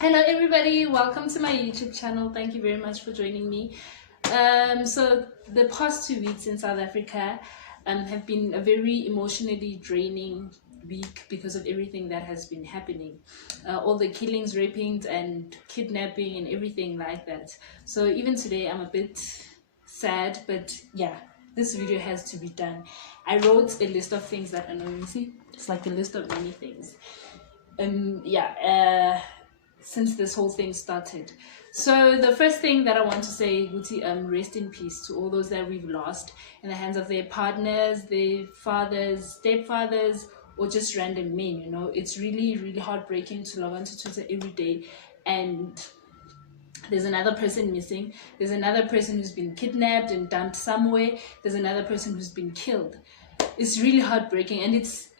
Hello everybody, welcome to my YouTube channel. Thank you very much for joining me. So the past 2 weeks in South Africa have been a very emotionally draining week because of everything that has been happening. All the killings, rapings and kidnapping and everything like that. So even today I'm a bit sad, but yeah, this video has to be done. I wrote a list of things that annoy me. See, it's like a list of many things. Since this whole thing started. So the first thing that I want to say, Guti, rest in peace to all those that we've lost in the hands of their partners, their fathers, stepfathers, or just random men. You know, it's really, really heartbreaking to log onto Twitter every day and there's another person missing. There's another person who's been kidnapped and dumped somewhere. There's another person who's been killed. It's really heartbreaking and it's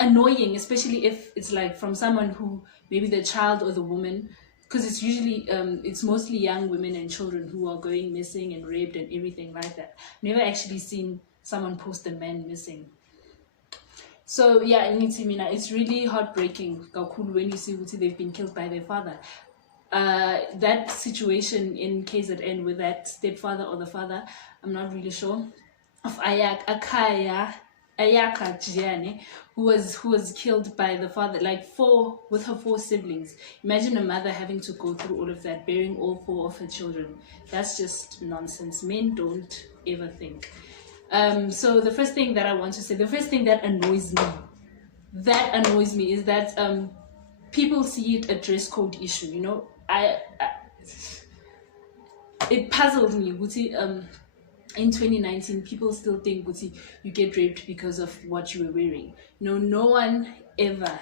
annoying, especially if it's like from someone who maybe the child or the woman, because it's usually it's mostly young women and children who are going missing and raped and everything like that. Never actually seen someone post a man missing. So yeah, it's really heartbreaking when you see they've been killed by their father. That situation in KZN with that stepfather or the father, I'm not really sure, of Ayaka Jiane, who was killed by the father, like with her 4 siblings. Imagine a mother having to go through all of that, bearing all 4 of her children. That's just nonsense. Men don't ever think. So the first thing that I want to say, the first thing that annoys me is that people see it a dress code issue. You know, it puzzled me. In 2019, people still think you get raped because of what you were wearing. No, no one ever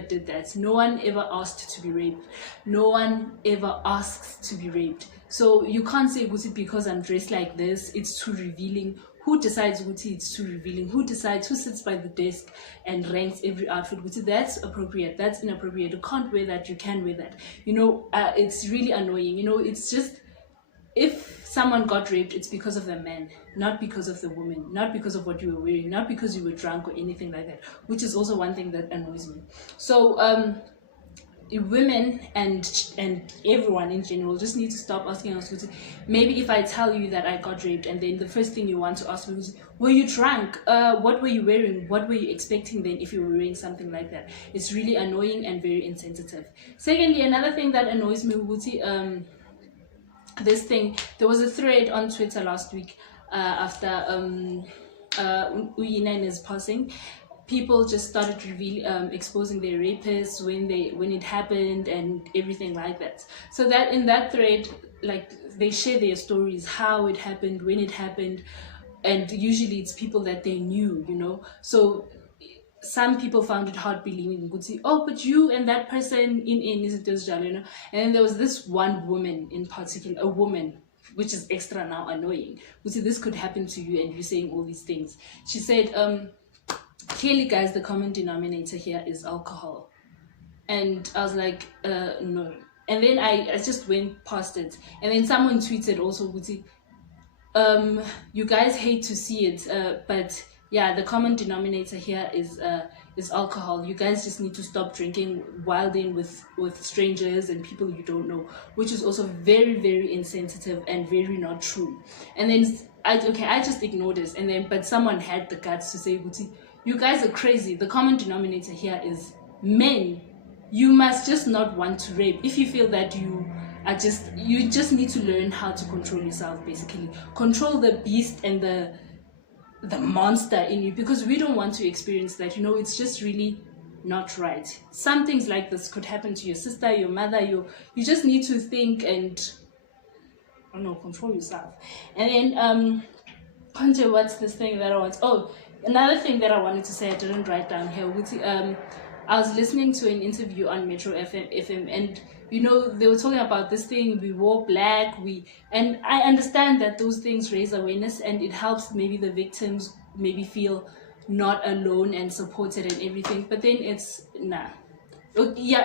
did that. No one ever asked to be raped. No one ever asks to be raped. So you can't say because I'm dressed like this, it's too revealing. Who decides it's too revealing? Who decides? Who sits by the desk and ranks every outfit? That's appropriate, that's inappropriate. You can't wear that, you can wear that. It's really annoying. It's just, if someone got raped, it's because of the man, not because of the woman, not because of what you were wearing, not because you were drunk or anything like that, which is also one thing that annoys me. So women and everyone in general just need to stop asking us, maybe if I tell you that I got raped and then the first thing you want to ask me is, were you drunk? What were you wearing? What were you expecting then if you were wearing something like that? It's really annoying and very insensitive. Secondly, another thing that annoys me, this thing, there was a thread on Twitter last week after Uyinen's passing. People just started exposing their rapists when it happened and everything like that. So that in that thread, like, they share their stories, how it happened, when it happened, and usually it's people that they knew. So some people found it hard believing oh, but you and that person is it just and then there was this one woman in particular, a woman, which is extra now annoying. This could happen to you and you're saying all these things. She said, clearly guys, the common denominator here is alcohol. And I was like, no. And then I just went past it. And then someone tweeted also, you guys hate to see it, but yeah, the common denominator here is alcohol. You guys just need to stop drinking wilding with strangers and people you don't know, which is also very, very insensitive and very not true. And then I just ignored it. And then but someone had the guts to say, you guys are crazy. The common denominator here is men. You must just not want to rape. If you feel that you just need to learn how to control yourself, basically control the beast and the monster in you, because we don't want to experience that. It's just really not right. Some things like this could happen to your sister, your mother. You just need to think and control yourself. And then what's this thing that I want? Oh, another thing that I wanted to say, I didn't write down here. I was listening to an interview on Metro FM, and they were talking about this thing, we wore black, and I understand that those things raise awareness and it helps maybe the victims maybe feel not alone and supported and everything, but then it's yeah,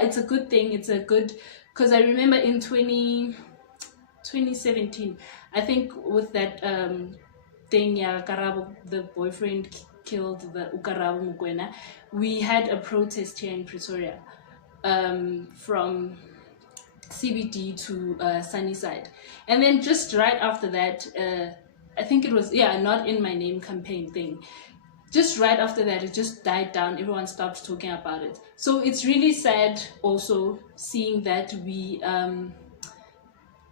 it's a good thing. It's a good, because I remember in 2017, I think, with that thing, Karabo, the boyfriend killed the Ukarabo Mukwena, we had a protest here in Pretoria. from CBD to Sunnyside. And then just right after that, I think it was, yeah, Not In My Name campaign thing. Just right after that, it just died down. Everyone stopped talking about it. So it's really sad also seeing that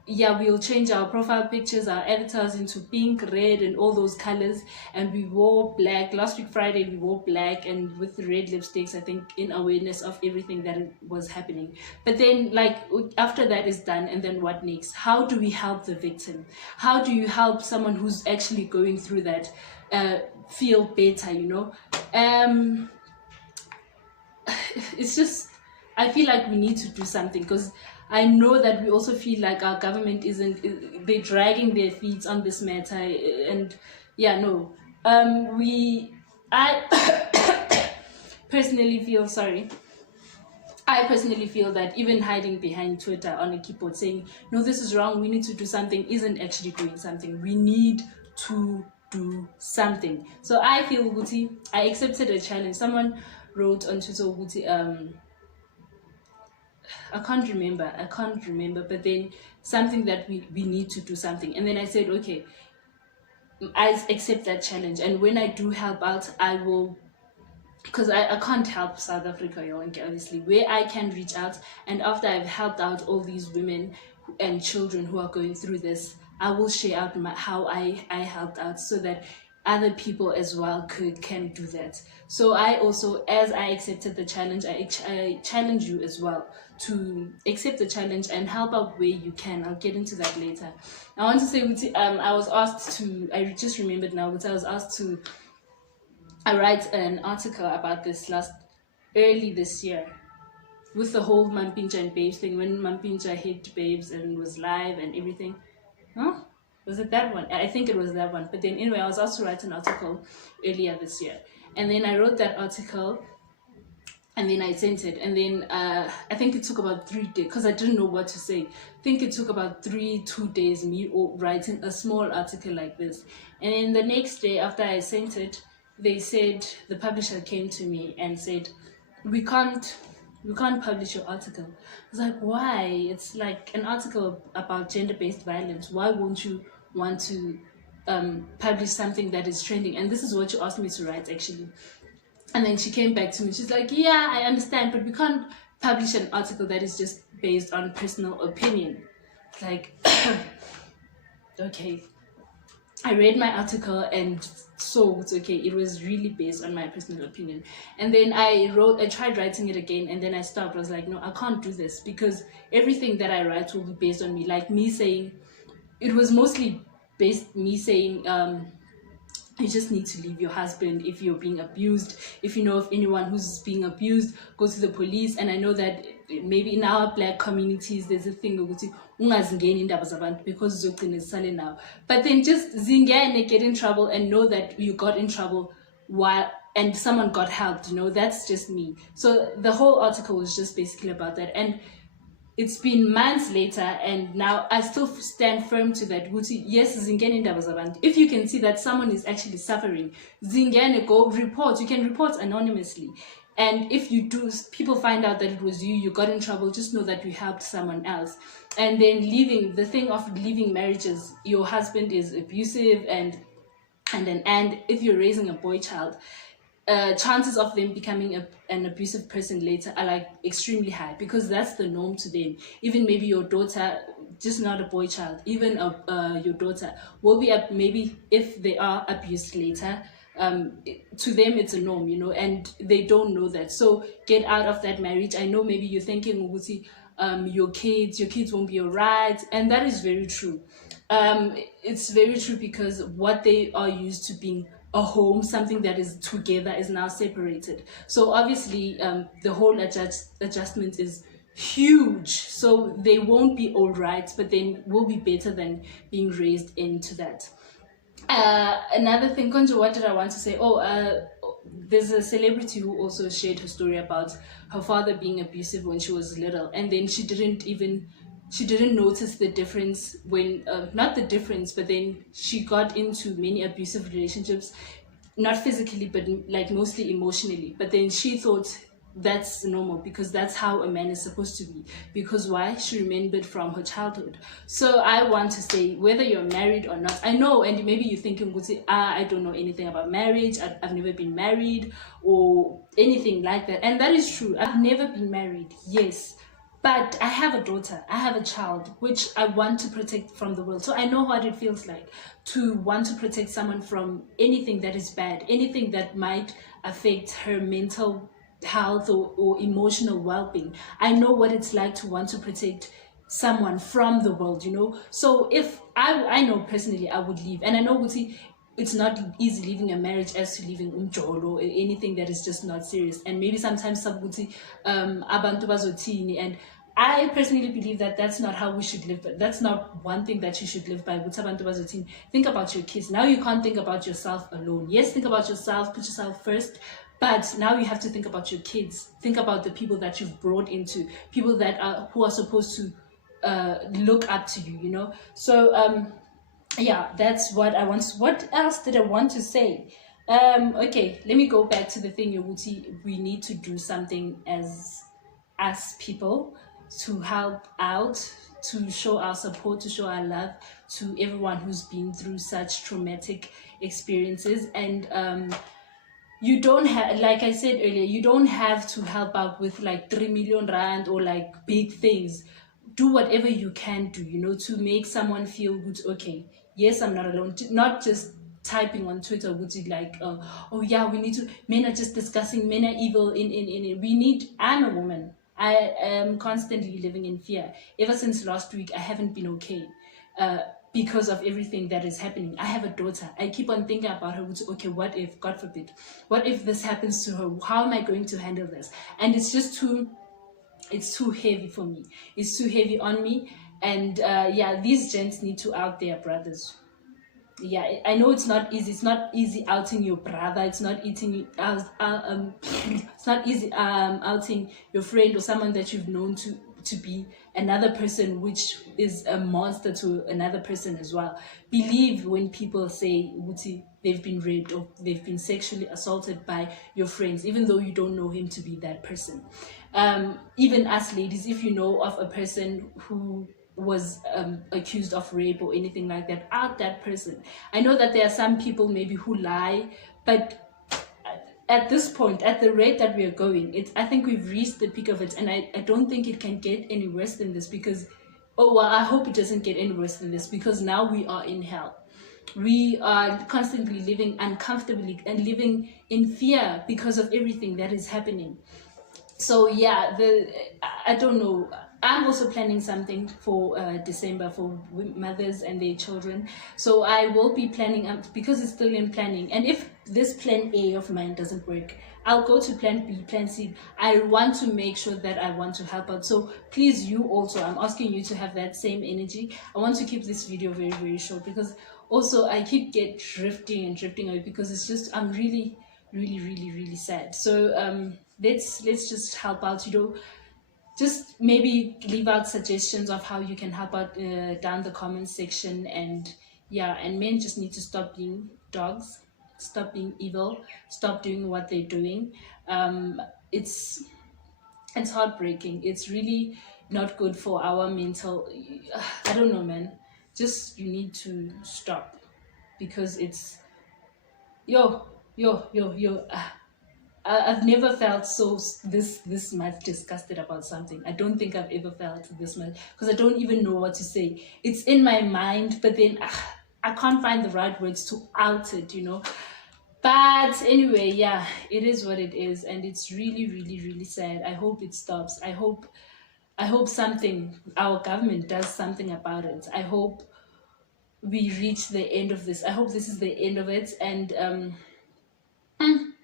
we'll change our profile pictures, our avatars into pink, red, and all those colors. And we wore black. Last week, Friday, we wore black and with red lipsticks, I think, in awareness of everything that was happening. But then, like, after that is done, and then what next? How do we help the victim? How do you help someone who's actually going through that feel better, you know? It's just, I feel like we need to do something, because I know that we also feel like our government they're dragging their feet on this matter. And yeah, no. I personally feel that even hiding behind Twitter on a keyboard saying, no, this is wrong, we need to do something, isn't actually doing something. We need to do something. So I feel, Guti, I accepted a challenge. Someone wrote on Twitter, Guti, I can't remember, but then something that we need to do something. And then I said, okay, I accept that challenge. And when I do help out, I will, because I can't help South Africa, obviously, where I can reach out. And after I've helped out all these women and children who are going through this, I will share out how I helped out, so that other people as well can do that. So I also, as I accepted the challenge, I challenge you as well to accept the challenge and help out where you can. I'll get into that later. I want to say, I was asked to, I just remembered now, but I was asked to write an article about this early this year, with the whole Mampintsha and Babes thing, when Mampintsha hit Babes and was live and everything. Huh? Was it that one? I think it was that one. But then anyway, I was asked to write an article earlier this year. And then I wrote that article, and then I sent it. And then I think it took about 3 days, because I didn't know what to say. I think it took about 2 days me writing a small article like this. And then the next day after I sent it, they said, the publisher came to me and said, we can't publish your article. I was like, why? It's like an article about gender-based violence. Why won't you want to publish something that is trending? And this is what you asked me to write, actually. And then she came back to me. She's like, yeah, I understand, but we can't publish an article that is just based on personal opinion. Like, okay. I read my article and saw it's okay. It was really based on my personal opinion. And then I tried writing it again, and then I stopped. I was like, no, I can't do this, because everything that I write will be based on me. Like me saying, it was mostly me saying, you just need to leave your husband if you're being abused. If you know of anyone who's being abused, go to the police. And I know that maybe in our black communities, there's a thing of because now. But then just zingane, get in trouble and know that you got in trouble and someone got helped, that's just me. So the whole article was just basically about that. And it's been months later, and now I still stand firm to that. Yes, zingane indaba. If you can see that someone is actually suffering, zingane, go report. You can report anonymously. And if people find out that it was you got in trouble, just know that you helped someone else. And then the thing of leaving marriages, your husband is abusive, and if you're raising a boy child, chances of them becoming an abusive person later are like extremely high, because that's the norm to them. Even maybe your daughter, just not a boy child, even your daughter will be maybe if they are abused later, to them it's a norm, and they don't know that. So get out of that marriage. I know maybe you're thinking, your kids won't be alright, and that is very true. It's very true, because what they are used to being a home, something that is together, is now separated. So obviously the whole adjustment is huge, so they won't be all right, but then will be better than being raised into that. Another thing, Konjo, what did I want to say? There's a celebrity who also shared her story about her father being abusive when she was little, and then she didn't notice the difference when, not the difference, but then she got into many abusive relationships, not physically, but like mostly emotionally. But then she thought that's normal, because that's how a man is supposed to be. Because why? She remembered from her childhood. So I want to say, whether you're married or not, I know, and maybe you're thinking, I don't know anything about marriage, I've never been married or anything like that. And that is true. I've never been married, yes, but I have a daughter, I have a child, which I want to protect from the world. So I know what it feels like to want to protect someone from anything that is bad, anything that might affect her mental health or emotional well-being. I know what it's like to want to protect someone from the world, you know. So if I know personally I would leave, and I know it's not easy leaving a marriage as to leaving umjolo or anything that is just not serious. And maybe sometimes abantu bazothini, and I personally believe that that's not how we should live. But that's not one thing that you should live by. Think about your kids. Now you can't think about yourself alone. Yes, think about yourself, put yourself first. But now you have to think about your kids. Think about the people that you've brought into, people that who are supposed to look up to you, you know. So yeah, that's what I want. What else did I want to say? Okay, let me go back to the thing, Yoguti. We need to do something as people to help out, to show our support, to show our love to everyone who's been through such traumatic experiences. And you don't have, like I said earlier, you don't have to help out with like 3 million rand or like big things. Do whatever you can do, you know, to make someone feel good. Okay, yes, I'm not alone. Not just typing on Twitter, would you like, oh yeah, we need to, men are just discussing, men are evil in we need, I'm a woman. I am constantly living in fear. Ever since last week, I haven't been okay. Because of everything that is happening. I have a daughter. I keep on thinking about her. Okay, what if, God forbid, what if this happens to her? How am I going to handle this? And it's just it's too heavy for me. It's too heavy on me. And yeah, these gents need to out their brothers. Yeah, I know it's not easy. It's not easy outing your brother. It's not it's not easy outing your friend or someone that you've known to be another person, which is a monster to another person as well. Believe when people say they've been raped or they've been sexually assaulted by your friends, even though you don't know him to be that person. Even us ladies, if you know of a person who was accused of rape or anything like that, out that person. I know that there are some people maybe who lie, but at this point, at the rate that we are going, I think we've reached the peak of it, and I don't think it can get any worse than this, because I hope it doesn't get any worse than this, because now we are in hell. We are constantly living uncomfortably and living in fear because of everything that is happening. So yeah, I don't know. I'm also planning something for December for mothers and their children. So I will be planning, because it's still in planning. And if this plan A of mine doesn't work, I'll go to plan B, plan C. I want to make sure that I want to help out. So please, you also, I'm asking you to have that same energy. I want to keep this video very, very short, because also I keep drifting away, because it's just, I'm really, really, really, really sad. So let's just help out, you know. Just maybe leave out suggestions of how you can help out down the comments section. And yeah, and men just need to stop being dogs, stop being evil, stop doing what they're doing. It's heartbreaking. It's really not good for our mental, I don't know, man. Just, you need to stop, because it's I've never felt this much disgusted about something. I don't think I've ever felt this much, because I don't even know what to say. It's in my mind, but then I can't find the right words to out it, you know. But anyway, yeah, it is what it is, and it's really, really, really sad. I hope it stops. I hope our government does something about it. I hope we reach the end of this. I hope this is the end of it. And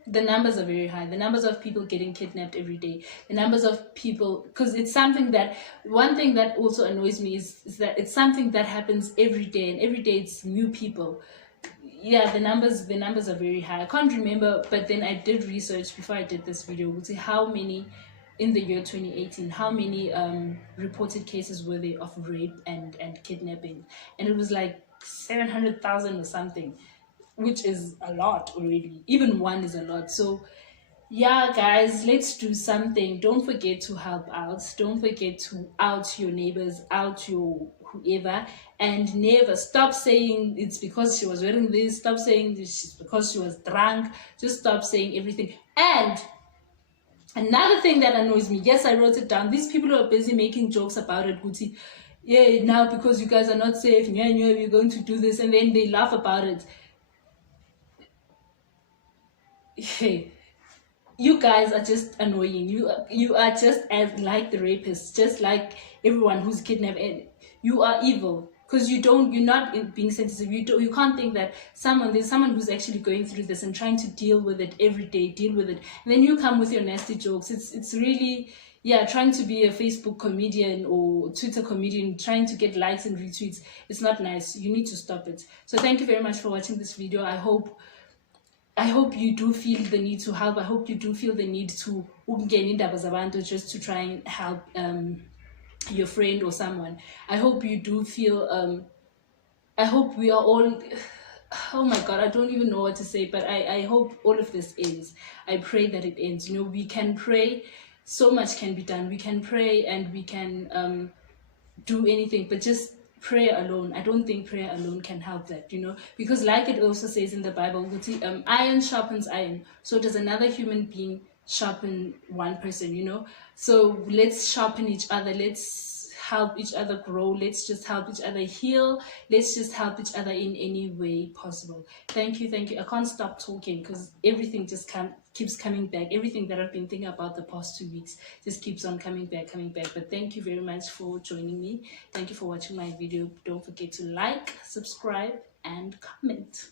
the numbers are very high. The numbers of people getting kidnapped every day. The numbers of people, because it's something that, one thing that also annoys me is that it's something that happens every day, and every day it's new people. Yeah, the numbers are very high. I can't remember, but then I did research before I did this video. We'll see how many in the year 2018, how many reported cases were there of rape and kidnapping, and it was like 700,000 or something, which is a lot already. Even one is a lot. So yeah, guys, let's do something. Don't forget to help out. Don't forget to out your neighbors, out your whoever, and never stop saying it's because she was wearing this. Stop saying this is because she was drunk. Just stop saying everything. And another thing that annoys me, yes, I wrote it down. These people who are busy making jokes about it, Guti. Yeah, now because you guys are not safe, yeah, you're going to do this, and then they laugh about it. Hey, you guys are just annoying. You are just as like the rapists, just like everyone who's kidnapped. And you are evil because you're not being sensitive. You can't think that there's someone who's actually going through this and trying to deal with it every day, deal with it. And then you come with your nasty jokes. It's really, yeah, trying to be a Facebook comedian or Twitter comedian, trying to get likes and retweets. It's not nice. You need to stop it. So thank you very much for watching this video. I hope you do feel the need to help. I hope you do feel the need to just to try and help your friend or someone. I hope you do feel I hope we are all oh my god, I don't even know what to say, but I hope all of this ends. I pray that it ends. We can pray, so much can be done. We can pray and we can do anything, but just prayer alone, I don't think prayer alone can help that, because like it also says in the Bible, iron sharpens iron. So does another human being sharpen one person. So let's sharpen each other, let's help each other grow, let's just help each other heal, let's just help each other in any way possible. Thank you. I can't stop talking because everything just keeps coming back. Everything that I've been thinking about the past 2 weeks just keeps on coming back. But thank you very much for joining me. Thank you for watching my video. Don't forget to like, subscribe, and comment.